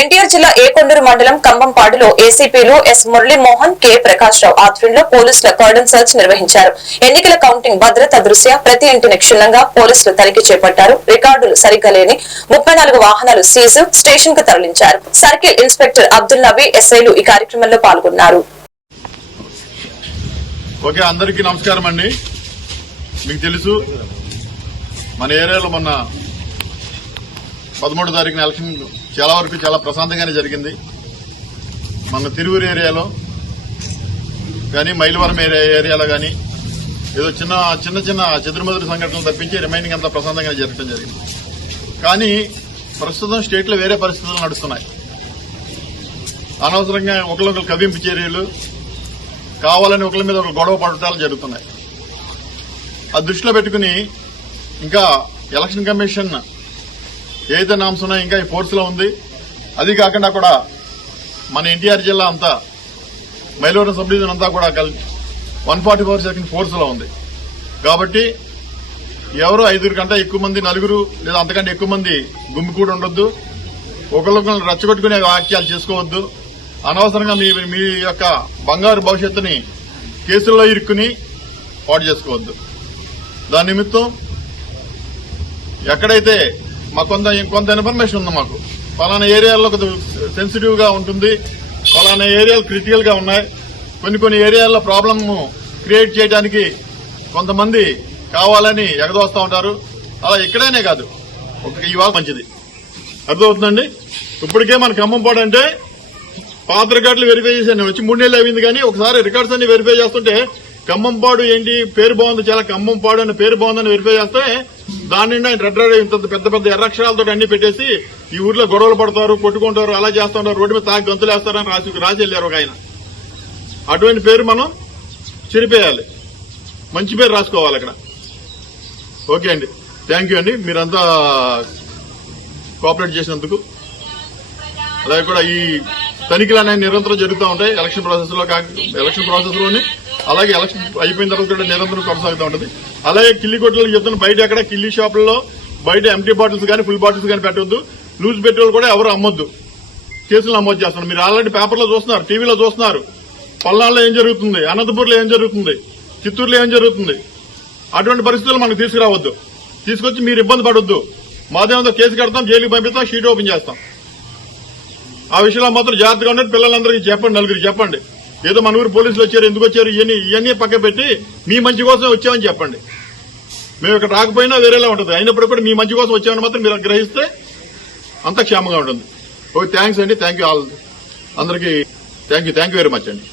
ఎన్టీఆర్ జిల్లా ఏకొండూరు మండలం కంబంపాడులో ఏసీపీలు yes Muralimohan K Prakash రావు ఆధ్వర్యంలో పోలీసుల కార్డన్ సర్చ్ నిర్వహించారు. ఎన్నికల కౌంటింగ్ భద్రత దృష్ట్యా ప్రతి ఇంటిని క్షుణ్ణంగా పోలీసులు తనిఖీ చేపట్టారు. రికార్డులు సరిగ్గా లేని 34 వాహనాలు సీజ్ స్టేషన్ కు తరలించారు. సర్కిల్ ఇన్స్పెక్టర్ అబ్దుల్ నబీ ఎస్ఐలు ఈ కార్యక్రమంలో పాల్గొన్నారు. ఓకే, అందరికీ నమస్కారం అండి. మీకు తెలుసు మన ఏరియాలో మొన్న 13వ తారీఖున ఎలక్షన్ చాలా వరకు చాలా ప్రశాంతంగానే జరిగింది. మన తిరువురు ఏరియాలో కానీ మైలవరం ఏరియాలో కానీ ఏదో చిన్న చెదురుమదురు సంఘటనలు తప్పించి రిమైనింగ్ అంతా ప్రశాంతంగానే జరగడం జరిగింది. కానీ ప్రస్తుతం స్టేట్లో వేరే పరిస్థితులు నడుస్తున్నాయి. అనవసరంగా ఒకరికొకరు కవింపు చర్యలు, కావాలని ఒకరి మీద ఒక గొడవ పడటాలు జరుగుతున్నాయి. ఆ దృష్టిలో పెట్టుకుని ఇంకా ఎలక్షన్ కమిషన్ ఏదైతే నామ్స్ ఉన్నాయో ఇంకా ఈ ఫోర్స్ లో ఉంది. అది కాకుండా కూడా మన ఎన్టీఆర్ జిల్లా అంతా మైలవరం సబ్ డివిజన్ అంతా కూడా 144 సెకండ్ ఫోర్స్ లో ఉంది. కాబట్టి ఎవరు 5 కంటే ఎక్కువ మంది, 4 లేదా అంతకంటే ఎక్కువ మంది గుమ్మికూడి ఉండొద్దు. ఒకరికొకరు రెచ్చగొట్టుకునే వాక్యాలు చేసుకోవద్దు. అనవసరంగా మీ యొక్క బంగారు భవిష్యత్తుని కేసుల్లో ఇరుక్కుని పాటు చేసుకోవద్దు. దాని నిమిత్తం ఎక్కడైతే మాకు కొంత ఇన్ఫర్మేషన్ ఉంది, మాకు పలానా ఏరియాల్లో సెన్సిటివ్ గా ఉంటుంది, పలానా ఏరియాలు క్రిటికల్ గా ఉన్నాయి, కొన్ని ఏరియాల్లో ప్రాబ్లమ్ క్రియేట్ చేయడానికి కొంతమంది కావాలని ఎగదోస్తా ఉంటారు. అలా ఎక్కడైనా కాదు, ఇవాళ మంచిది అర్థమవుతుందండి. ఇప్పటికే మన ఖమ్మంపాడు అంటే పాత రికార్డులు వెరిఫై చేశాను, వచ్చి 3 నెలలు అయింది. కానీ ఒకసారి రికార్డ్స్ అన్ని వెరిఫై చేస్తుంటే ఖమ్మంపాడు ఏంటి పేరు బాగుంది, చాలా ఖమ్మంపాడు అనే పేరు బాగుందని వెరిఫై చేస్తే దాని నిండా రెడ్ ఇంత పెద్ద ఎర్రక్షరాలతో అన్ని పెట్టేసి ఈ ఊర్లో గొడవలు పడతారు, కొట్టుకుంటారు, అలా చేస్తుంటారు, రోడ్డు మీద తాగి గంతులు వేస్తారని రాసి వెళ్ళారు ఒక ఆయన. అటువంటి పేరు మనం చెరిపేయాలి, మంచి పేరు రాసుకోవాలి అక్కడ. ఓకే అండి, థ్యాంక్ యూ అండి, మీరంతా కోఆపరేట్ చేసినందుకు. అలాగే కూడా ఈ తనిఖీలు అనేవి నిరంతరం జరుగుతూ ఉంటాయి ఎలక్షన్ ప్రాసెస్ లోని. అలాగే ఎలక్షన్ అయిపోయిన తర్వాత కూడా నిరంతరం కొనసాగుతూ ఉంటుంది. అలాగే కిల్లి కొట్లలో చెప్తున్న బయట ఎక్కడ కిల్లి షాపుల్లో బయట ఎంటీ బాటిల్స్ కానీ ఫుల్ బాటిల్స్ కానీ పెట్టొద్దు. లూజ్ పెట్రోల్ కూడా ఎవరు అమ్మొద్దు. కేసులు నమోదు చేస్తున్నారు. మీరు ఆల్రెడీ పేపర్లో చూస్తున్నారు, టీవీలో చూస్తున్నారు. పల్నాడులో ఏం జరుగుతుంది, అనంతపూర్లో ఏం జరుగుతుంది, చిత్తూరులో ఏం జరుగుతుంది. అటువంటి పరిస్థితులు మనకు తీసుకురావద్దు. తీసుకొచ్చి మీరు ఇబ్బంది పడొద్దు. మాదేమంతో కేసు కడతాం, జైలుకి పంపిస్తాం, షీట్ ఓపెన్ చేస్తాం. ఆ విషయంలో మాత్రం జాగ్రత్తగా ఉండండి. పిల్లలందరికీ చెప్పండి, నలుగురికి చెప్పండి. ఏదో మన ఊరు పోలీసులు వచ్చారు, ఎందుకు వచ్చారు, ఇవన్నీ పక్క పెట్టి మీ మంచి కోసం వచ్చామని చెప్పండి. మేము ఇక్కడ రాకపోయినా వేరేలా ఉంటుంది. అయినప్పుడు కూడా మీ మంచి కోసం వచ్చామని మాత్రం మీరు గ్రహిస్తే అంత క్షేమంగా ఉంటుంది. ఓకే, థ్యాంక్స్ అండి, థ్యాంక్ యూ ఆల్ అందరికీ, థ్యాంక్ యూ వెరీ మచ్ అండి.